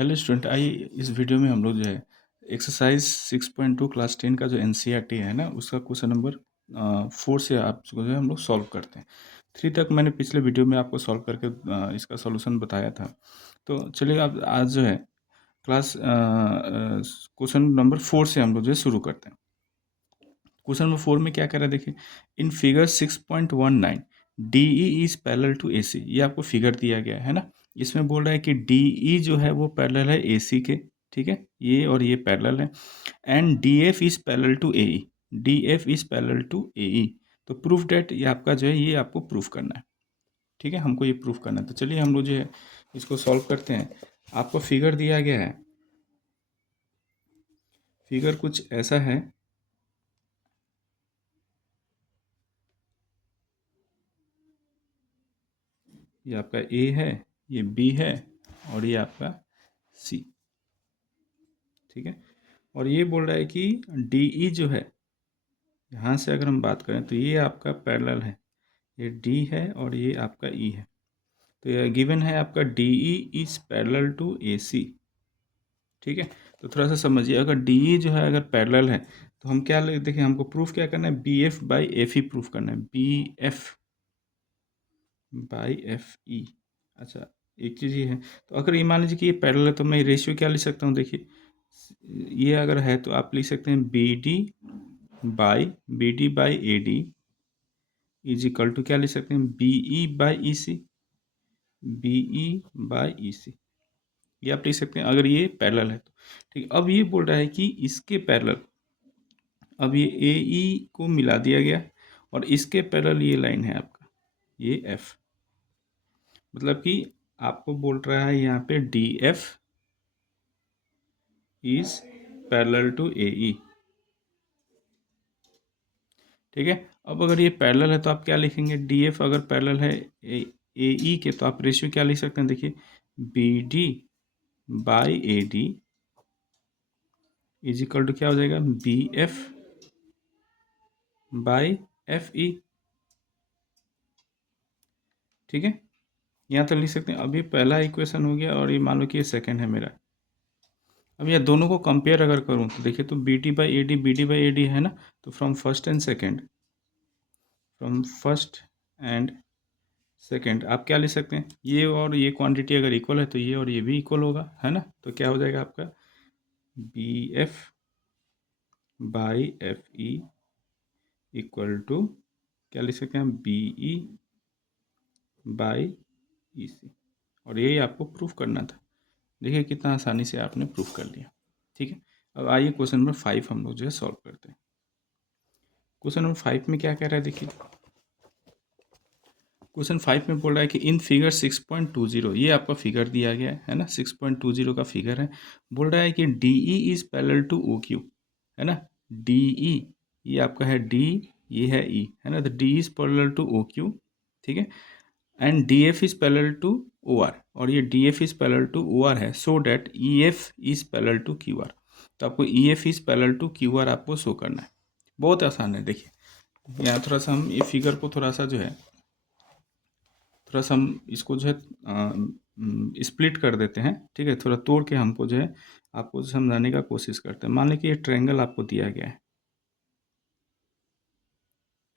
Hello student, आइए इस video में हम लोग जो है एक्सरसाइज 6.2 क्लास 10 का जो एनसीईआरटी है ना, उसका क्वेश्चन नंबर 4 से आपको जो है हम लोग सॉल्व करते हैं। 3 तक मैंने पिछले वीडियो में आपको सॉल्व करके इसका सॉल्यूशन बताया था। तो चलिए अब आज जो है क्लास क्वेश्चन नंबर 4 से हम लोग जो है शुरू करते हैं। क्वेश्चन नंबर 4 में क्या कह रहा है देखिए, in figure 6.19 DE is parallel to AC। ये आपको फिगर दिया गया है ना। इसमें बोल रहा है कि DE जो है वो पैरेलल है AC के, ठीक है, ये और ये पैरेलल है। And DF is parallel to AE, DF is parallel to AE। तो प्रूफ डेट ये आपका जो है ये आपको प्रूफ करना है, ठीक है, हमको ये प्रूफ करना है। तो चलिए हम लोग जो है इसको सॉल्व करते हैं। आपको फिगर दिया गया है, फिगर कुछ ऐसा है। ये आपका A है, ये B है और ये आपका C, ठीक है। और ये बोल रहा है कि DE जो है, यहाँ से अगर हम बात करें तो ये आपका पैरेलल है, ये D है और ये आपका E है। तो ये गिवन है आपका DE is parallel to AC, ठीक है। तो थोड़ा सा समझिए, अगर DE जो है अगर पैरेलल है तो हम क्या देखिए, हमको प्रूफ क्या करना है, BF बाई FE प्रूफ करना है, BF बाई FE। अच्छा, एक चीज़ ये है, तो अगर ये मान लीजिए कि ये पैरेलल है तो मैं रेशियो क्या लिख सकता हूँ, देखिए ये अगर है तो आप लिख सकते हैं BD by AD is equal to क्या लिख सकते हैं, BE by EC, BE by EC। ये आप लिख सकते हैं अगर ये पैरेलल है तो, ठीक। अब ये बोल रहा है कि इसके पैरेलल, अब ये AE को मिला दिया गया और इसके पैरेलल ये लाइन है आपका, ये F। मतलब कि आपको बोल रहा है यहाँ पे DF is parallel to AE, ठीक है। अब अगर ये पैरेलल है तो आप क्या लिखेंगे, DF अगर पैरेलल है AE के तो आप रेशियो क्या लिख सकते हैं, देखिए BD by AD is equal to क्या हो जाएगा, BF बाई FE, ठीक है। यहाँ तक लिख सकते हैं। अभी पहला इक्वेशन हो गया और ये मान लो कि ये सेकंड है मेरा। अब ये दोनों को कंपेयर अगर करूँ तो देखिए, तो BD बाई AD है ना, तो फ्रॉम फर्स्ट एंड सेकेंड आप क्या लिख सकते हैं, ये और ये क्वांटिटी अगर इक्वल है तो ये और ये भी इक्वल होगा, है ना। तो क्या हो जाएगा आपका BF by FE equal to क्या लिख सकते हैं, BE बाई EC। और यही आपको प्रूफ करना था। देखिए कितना आसानी से आपने प्रूफ कर लिया, ठीक है। अब आइए क्वेश्चन नंबर 5 हम लोग जो है सॉल्व करते हैं। क्वेश्चन नंबर 5 में क्या कह रहा है देखिए, क्वेश्चन 5 में बोल रहा है कि इन फिगर 6.20, ये आपका फिगर दिया गया है ना, 6.20 का फिगर है। बोल रहा है कि DE is parallel to OQ, है ना। DE ये आपका है D, ये है E, है ना। तो D is parallel to OQ, ठीक है। And DF is parallel to OR, और ये DF is parallel to OR है, so that EF is parallel to QR। तो आपको EF is parallel to QR आपको शो करना है। बहुत आसान है। देखिए यहाँ थोड़ा सा हम ये फिगर को थोड़ा सा जो है, थोड़ा सा हम इसको जो है स्प्लिट कर देते हैं, ठीक है। थोड़ा तोड़ के हमको जो है आपको समझाने का कोशिश करते हैं। मान लें कि ये ट्रायंगल आपको दिया गया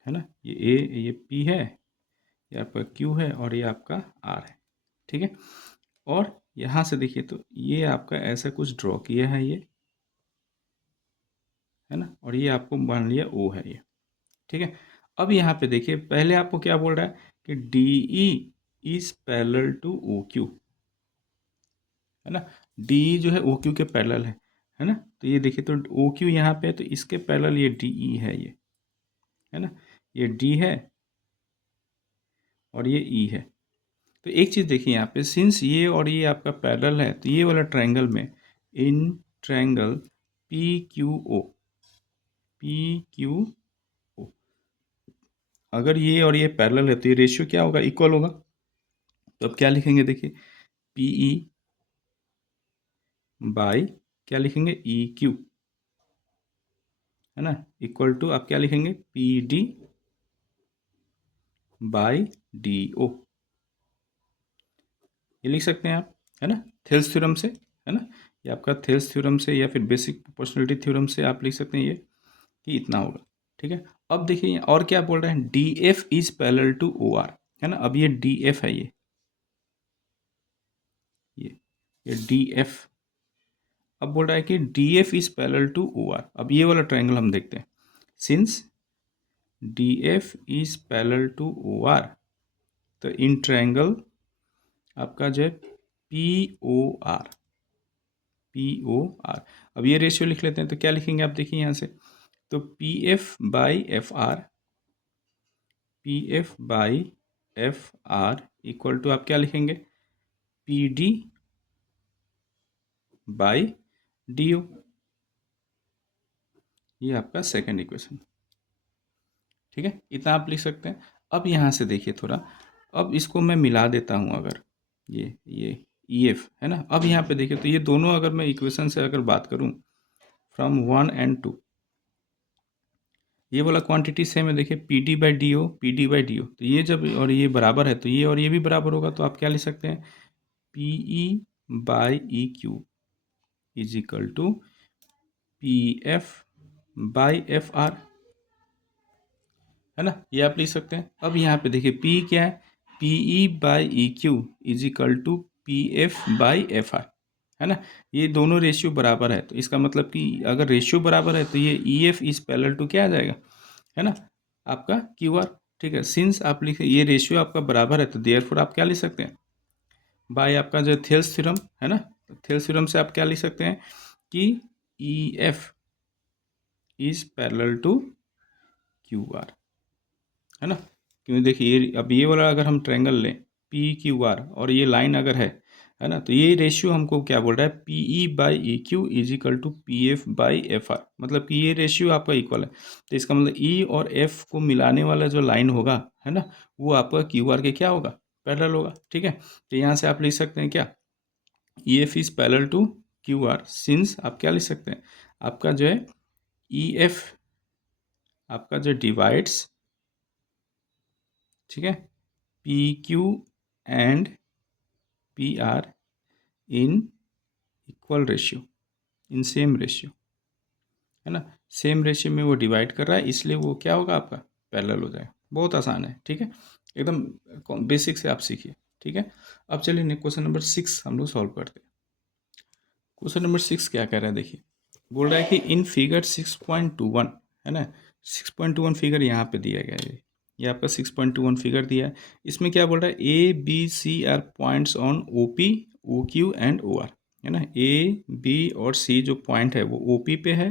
है ना, ये A, ये P है, ये आपका Q है और ये आपका R है, ठीक है। और यहाँ से देखिए तो ये आपका ऐसा कुछ ड्रॉ किया है ये, है ना, और ये आपको मान लिया O है ये, ठीक है। अब यहाँ पे देखिए, पहले आपको क्या बोल रहा है कि DE is parallel to OQ, है ना। DE जो है OQ के पैरेलल है ना। तो ये देखिए, तो OQ यहाँ पे है तो इसके पैरेलल ये DE है, ये है ना, ये D है और ये E है। तो एक चीज़ देखिए यहाँ पे, सिंस ये और ये आपका पैरेलल है तो ये वाला ट्रायंगल में, इन ट्रायंगल PQO, अगर ये और ये पैरेलल है तो ये रेशियो क्या होगा, इक्वल होगा। तो अब क्या लिखेंगे देखिए, PE बाई क्या लिखेंगे, EQ, है ना, इक्वल टू आप क्या लिखेंगे, PD बाई DO, ये लिख सकते हैं आप, है ना, थेल्स थ्योरम से, है ना। ये आपका थेल्स थ्योरम से या फिर बेसिक प्रोपोर्शनलिटी थ्योरम से आप लिख सकते हैं ये कि इतना होगा। ठीक है, अब देखिए और क्या बोल रहे हैं, D F is parallel to O R, है ना। अब ये डी एफ है, ये डी एफ। अब बोल रहा है कि D F is parallel to O R. अब ये वाला ट्रायंगल हम देखते हैं, since D F is parallel to O R, तो इन ट्रायंगल आपका जो है P O R, P O R. अब ये रेशियो लिख लेते हैं, तो क्या लिखेंगे आप देखिए यहाँ से, तो P F by F R, P F by F R equal to आप क्या लिखेंगे, P D by D O. ये आपका सेकेंड इक्वेशन। ठीक है, इतना आप लिख सकते हैं। अब यहाँ से देखिए थोड़ा, अब इसको मैं मिला देता हूँ, अगर ये ई एफ है ना। अब यहाँ पे देखिए, तो ये दोनों अगर मैं इक्वेशन से अगर बात करूँ फ्रॉम 1 एंड 2, ये वाला क्वांटिटी सेम है, देखिए P D by D O, P D by D O, तो ये जब और ये बराबर है तो ये और ये भी बराबर होगा, तो आप क्या लिख सकते हैं, P E by E Q is equal to P F by F R, है ना। ये आप लिख सकते हैं। अब यहाँ पे देखिए P क्या है, P E by E Q is equal to P F by F R, है ना। ये दोनों रेशियो बराबर है, तो इसका मतलब कि अगर रेशियो बराबर है तो ये E F is parallel to क्या आ जाएगा, है ना, आपका क्यू आर। ठीक है, सिंस आप लिखे ये रेशियो आपका बराबर है, तो देयरफॉर आप क्या लिख सकते हैं, बाय आपका जो थेल्स थ्योरम है ना, तो थेल्स थ्योरम से आप क्या लिख सकते हैं कि E F is parallel to Q R, है ना। क्योंकि देखिए ये अब ये वाला अगर हम ट्रायंगल लें पी क्यू आर और ये लाइन अगर है ना, तो ये रेशियो हमको क्या बोल रहा है, P E by E Q is equal to P F by F R, मतलब कि ये रेशियो आपका इक्वल है। तो इसका मतलब ई और एफ को मिलाने वाला जो लाइन होगा, है ना, वो आपका क्यू आर के क्या होगा, पैरेलल होगा। ठीक है, तो यहाँ से आप लिख सकते हैं क्या, E F is parallel to Q R, since आप क्या लिख सकते हैं, आपका जो है ई एफ आपका जो डिवाइड्स, ठीक है, P Q and P R in equal ratio, in same ratio, है ना। सेम रेशियो में वो डिवाइड कर रहा है, इसलिए वो क्या होगा, आपका पैरेलल हो जाएगा। बहुत आसान है, ठीक है, एकदम बेसिक से आप सीखिए। ठीक है, अब चलिए क्वेश्चन नंबर 6 हम लोग सॉल्व करते हैं। क्वेश्चन नंबर 6 क्या कह रहा है, देखिए बोल रहा है कि इन फिगर 6.21, है ना, 6.21 फिगर यहाँ पे दिया गया है, ये आपका 6.21 फिगर दिया है। इसमें क्या बोल रहा है, A B C are points on O P O Q and O R, है ना। ए बी और सी जो पॉइंट है वो ओ पी पे है,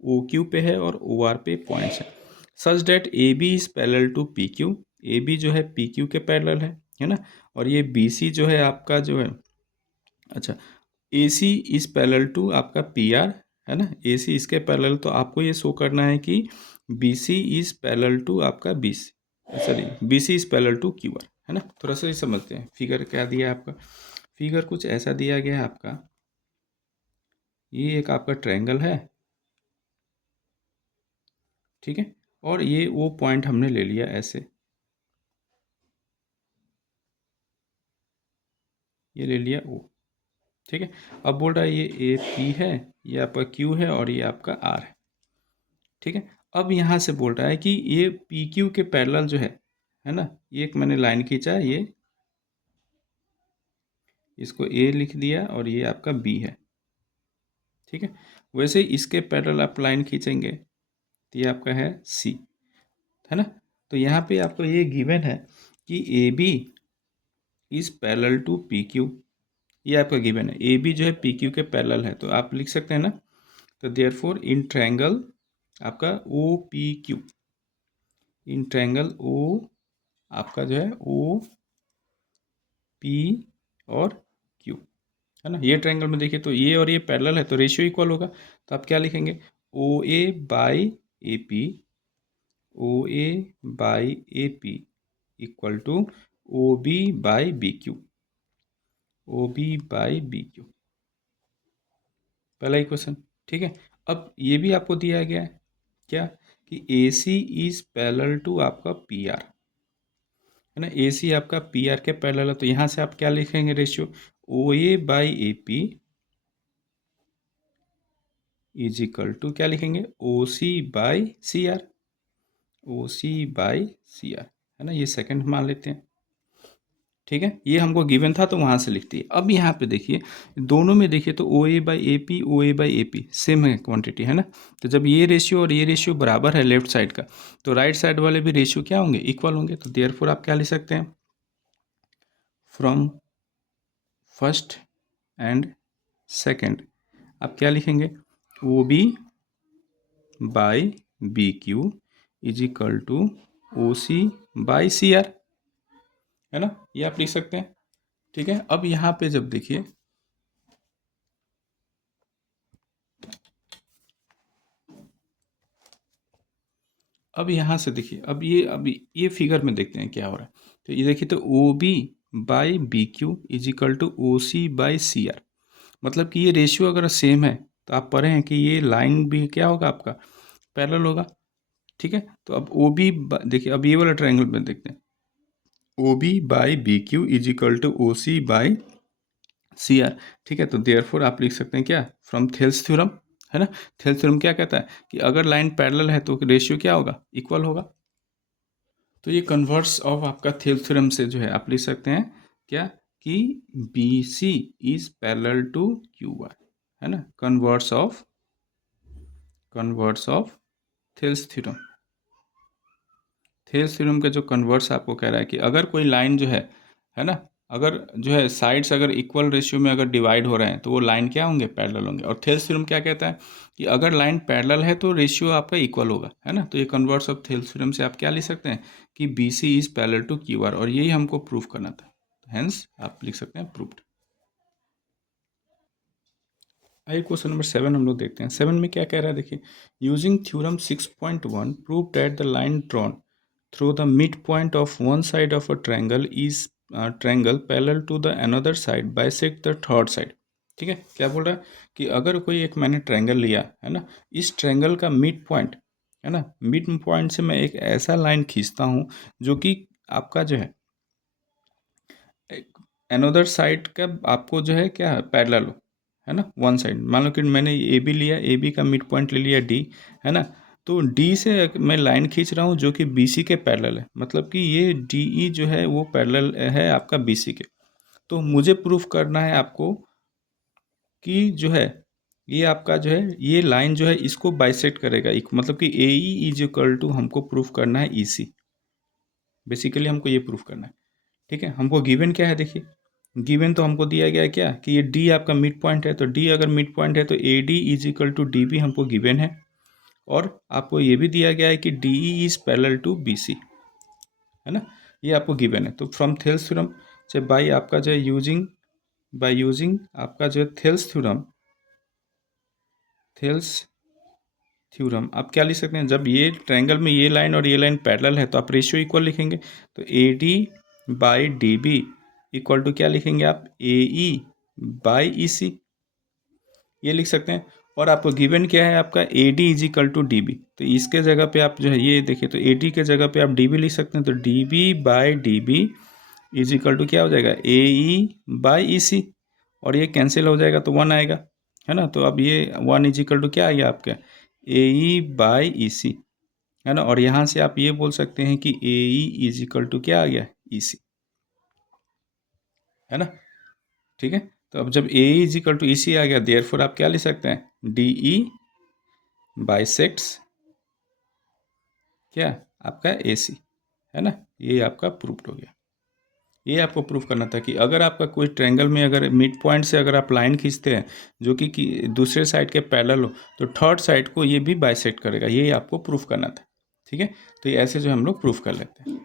ओ क्यू पे है और ओ आर पे पॉइंट्स है। Such that A B is parallel to P Q, A B जो है पी क्यू के पैरेलल है ना। और ये बी सी जो है आपका जो है, अच्छा, ए सी इज पैरेलल टू आपका पी आर, है ना, ए सी इसके पैरेलल, तो आपको ये शो करना है कि B C is parallel to आपका B C, sorry B C is parallel to Q R, है ना। थोड़ा सा ही समझते हैं, फिगर क्या दिया है आपका, फिगर कुछ ऐसा दिया गया है आपका, ये एक आपका ट्रायंगल है, ठीक है, और ये वो पॉइंट हमने ले लिया ऐसे, ये ले लिया ओ, ठीक है। अब बोल रहा है ये ए पी है, ये आपका क्यू है और ये आपका आर है, ठीक है। अब यहाँ से बोल रहा है कि ये पी क्यू के पैरेलल जो है ना, ये एक मैंने लाइन खींचा है, ये इसको ए लिख दिया और ये आपका बी है, ठीक है। वैसे ही इसके पैरेलल आप लाइन खींचेंगे तो ये आपका है सी, है ना। तो यहाँ पे आपको ये गिवन है कि A B is parallel to P Q, ये आपका गिवन है, ए बी जो है पी क्यू के पैरेलल है, तो आप लिख सकते हैं ना, तो देयरफॉर इन ट्रायंगल आपका O P Q, in triangle O आपका जो है ओ पी और क्यू, है ना। ये ट्रायंगल में देखिए तो ये और ये पैरेलल है, तो रेशियो इक्वल होगा, तो आप क्या लिखेंगे, O A by A P, O A by A P equal to O B by B Q, O B by B Q, पहला इक्वेशन, ठीक है। अब ये भी आपको दिया गया है क्या, कि ए सी इज पैरेलल टू आपका पी आर, है ना, ए सी आपका पी आर के पैरेलल है, तो यहाँ से आप क्या लिखेंगे ratio, O A by A P is equal to क्या लिखेंगे, O C by C R, O C by C R, है ना, ये सेकंड मान लेते हैं। ठीक है, ये हमको गिवन था तो वहाँ से लिखती है। अब यहाँ पे देखिए दोनों में देखिए तो O A by A P, O A by A P same है क्वांटिटी, है ना। तो जब ये रेशियो और ये रेशियो बराबर है लेफ्ट साइड का, तो राइट साइड वाले भी रेशियो क्या होंगे, इक्वल होंगे। तो देयरफॉर आप क्या लिख सकते हैं, फ्रॉम फर्स्ट एंड सेकेंड आप क्या लिखेंगे, O B by B Q is equal to O C by C R, है ना, ये आप लिख सकते हैं। ठीक है, अब यहाँ पे जब देखिए अब यहाँ से देखिए, अब ये फिगर में देखते हैं क्या हो रहा है। तो ये देखिए तो O B by B Q is equal to O C by C R, मतलब कि ये रेशियो अगर सेम है तो आप पढ़े हैं कि ये लाइन भी क्या होगा आपका, पैरेलल होगा। ठीक है, तो अब ओ बी देखिए, अब ये वाला ट्रायंगल में देखते हैं, O B by B Q is equal to O C by C R. ठीक है, तो देयरफॉर आप लिख सकते हैं क्या, फ्रॉम थेल्स थ्योरम, है ना। थेल्स थ्योरम क्या कहता है कि अगर लाइन पैरेलल है तो रेशियो क्या होगा, इक्वल होगा। तो ये कन्वर्स ऑफ आपका थेल्स थ्योरम से जो है आप लिख सकते हैं क्या, कि B C is parallel to Q R, है ना, converse of Thales theorem. Thales theorem का जो कन्वर्स आपको कह रहा है कि अगर कोई लाइन जो है ना, अगर जो है साइड्स अगर इक्वल रेशियो में अगर डिवाइड हो रहे हैं तो वो लाइन क्या होंगे, पैरेलल होंगे। और थेल्स थ्योरम क्या कहता है कि अगर लाइन पैरेलल है तो रेशियो आपका इक्वल होगा, है ना। तो ये कन्वर्स ऑफ थेल्स थ्योरम से आप क्या लिख सकते हैं कि B C is parallel to Q R, और यही हमको प्रूफ करना था, हेंस आप लिख सकते हैं प्रूफ्ड। आइए क्वेश्चन नंबर 7 हम लोग देखते हैं। 7 में क्या कह रहा है देखिए, using theorem 6.1 prove that the line drawn through the midpoint of one side of a triangle is triangle parallel to the another side bisect the third side। ठीक है, क्या बोल रहा है कि अगर कोई एक मैंने ट्रायंगल लिया है ना, इस ट्रायंगल का मिड पॉइंट, है ना, मिड पॉइंट से मैं एक ऐसा लाइन खींचता हूँ जो कि आपका जो है अनदर साइड का आपको जो है क्या पैरेलल हो, है ना, वन साइड। मान लो कि मैंने ए बी लिया, ए बी का मिड पॉइंट ले लिया डी, है ना, तो डी से मैं लाइन खींच रहा हूँ जो कि बी सी के पैरेलल है, मतलब कि ये डी ई जो है वो पैरेलल है आपका बी सी के। तो मुझे प्रूफ करना है आपको कि जो है ये आपका जो है ये लाइन जो है इसको बाइसेक्ट करेगा, मतलब कि ए ई इज इक्वल टू हमको प्रूफ करना है ई सी, बेसिकली हमको ये प्रूफ करना है। ठीक है, हमको गिवन क्या है देखिए, गिवन तो हमको दिया गया है क्या कि ये डी आपका मिड पॉइंट है, तो डी अगर मिड पॉइंट है तो A D is equal to D B हमको गिवन है। और आपको ये भी दिया गया है कि D E is parallel to B C, है ना, ये आपको गिवन है। तो फ्रॉम थेल्स थ्योरम से बाई आपका जो है यूजिंग आपका जो है थेल्स थ्योरम आप क्या लिख सकते हैं, जब ये ट्रायंगल में ये लाइन और ये लाइन पैरेलल है तो आप रेशियो इक्वल लिखेंगे। तो A D by D B equal to क्या लिखेंगे आप, ए ई बाई ई सी, ये लिख सकते हैं। और आपको गिवन क्या है आपका, A D is equal to D B, तो इसके जगह पे आप जो है ये देखिए, तो ए डी के जगह पे आप डी बी लिख सकते हैं। तो D B by D B is equal to क्या हो जाएगा, ए ई बाई ई सी, और ये कैंसिल हो जाएगा तो 1 आएगा, है ना। तो अब ये 1 इज इक्वल टू क्या आ गया आपका, ए ई बाई ई सी, है ना। और यहाँ से आप ये बोल सकते हैं कि ए ई इज इक्वल टू क्या आ गया, ई सी, है ना। ठीक है, तो अब जब ए इज इक्वल टू ई सी आ गया, देयरफॉर आप क्या लिख सकते हैं, डी ई बाइसेक्ट्स क्या आपका ए सी, है ना, ये आपका प्रूफ्ड हो गया। ये आपको प्रूफ करना था कि अगर आपका कोई ट्रायंगल में अगर मिड पॉइंट से अगर आप लाइन खींचते हैं जो कि दूसरे साइड के पैरेलल हो, तो थर्ड साइड को ये भी बाइसेक्ट करेगा, ये आपको प्रूफ करना था। ठीक है, तो ये ऐसे जो हम लोग प्रूफ कर लेते हैं।